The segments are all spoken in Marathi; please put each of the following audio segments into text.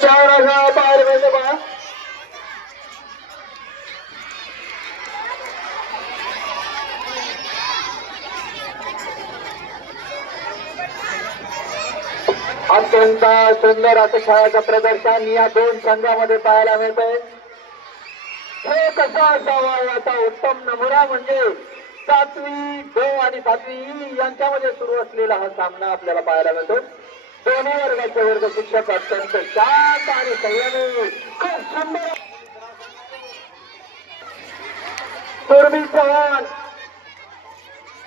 चार असा बाहेर पाहिजे बा. अत्यंत सुंदर असं खेळाचं प्रदर्शन या दोन संघामध्ये पाहायला मिळतंय. हे कसा असावा याचा उत्तम नमुना म्हणजे सातवी ड आणि सातवी ई यांच्यामध्ये सुरू असलेला हा सामना आपल्याला पाहायला मिळतो. दोन्ही वर्गाचे वर्ग शिक्षक अत्यंत शांत आणि संयमी. खूप सुंदर. पूर्वी चव्हाण.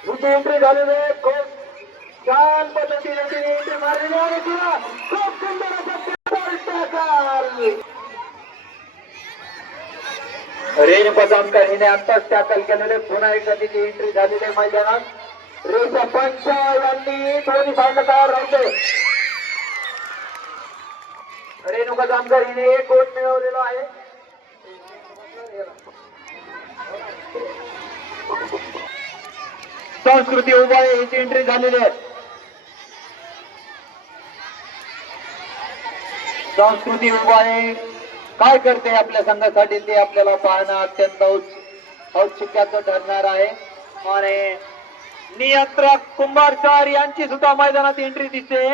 हिची एंट्री झालेली खूप छान पद्धतीने तिने एंट्री मारलेली आणि तिला खूप सुंदर असा टॅकल. रेणुका हिने आत्ताच टॅकल केलेले पुन्हा एकदा तिची एंट्री झालेली मैदानात. रेषा पंच यांनी दोन्ही सामना राहते रेणुका जामकर हिने एक कोट मिळवलेला आहे. संस्कृती उभाळे हिची एंट्री झालेली आहे. संस्कृती उभाळे काय करते आपल्या संघासाठी ते आपल्याला पाहणं अत्यंत औत्सुक्याचं ठरणार आहे. आणि नियंत्रक कुंभारचार यांची सुद्धा मैदानात एंट्री दिसते.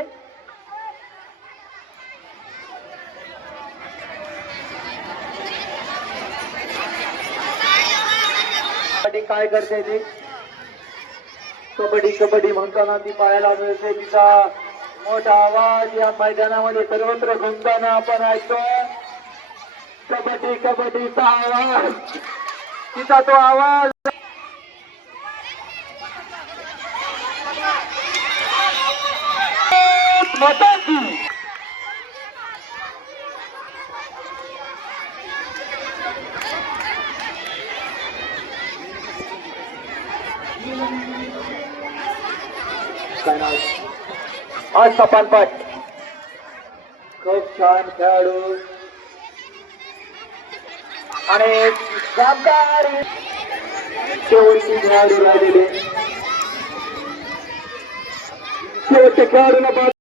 काय करते ती? कबड्डी कबड्डी म्हणताना ती पाहायला मिळते. तिचा मोठा आवाज या मैदानामध्ये सर्वत्र घुमताना आपण ऐकतो. कबड्डी कबड्डीचा आवाज. तिचा तो आवाज. मताची. आज सपानपाट खूप छान खेळाडू. आणि शेवटचे खेळाडू राहिलेले. शेवटचे खेळाडू बाद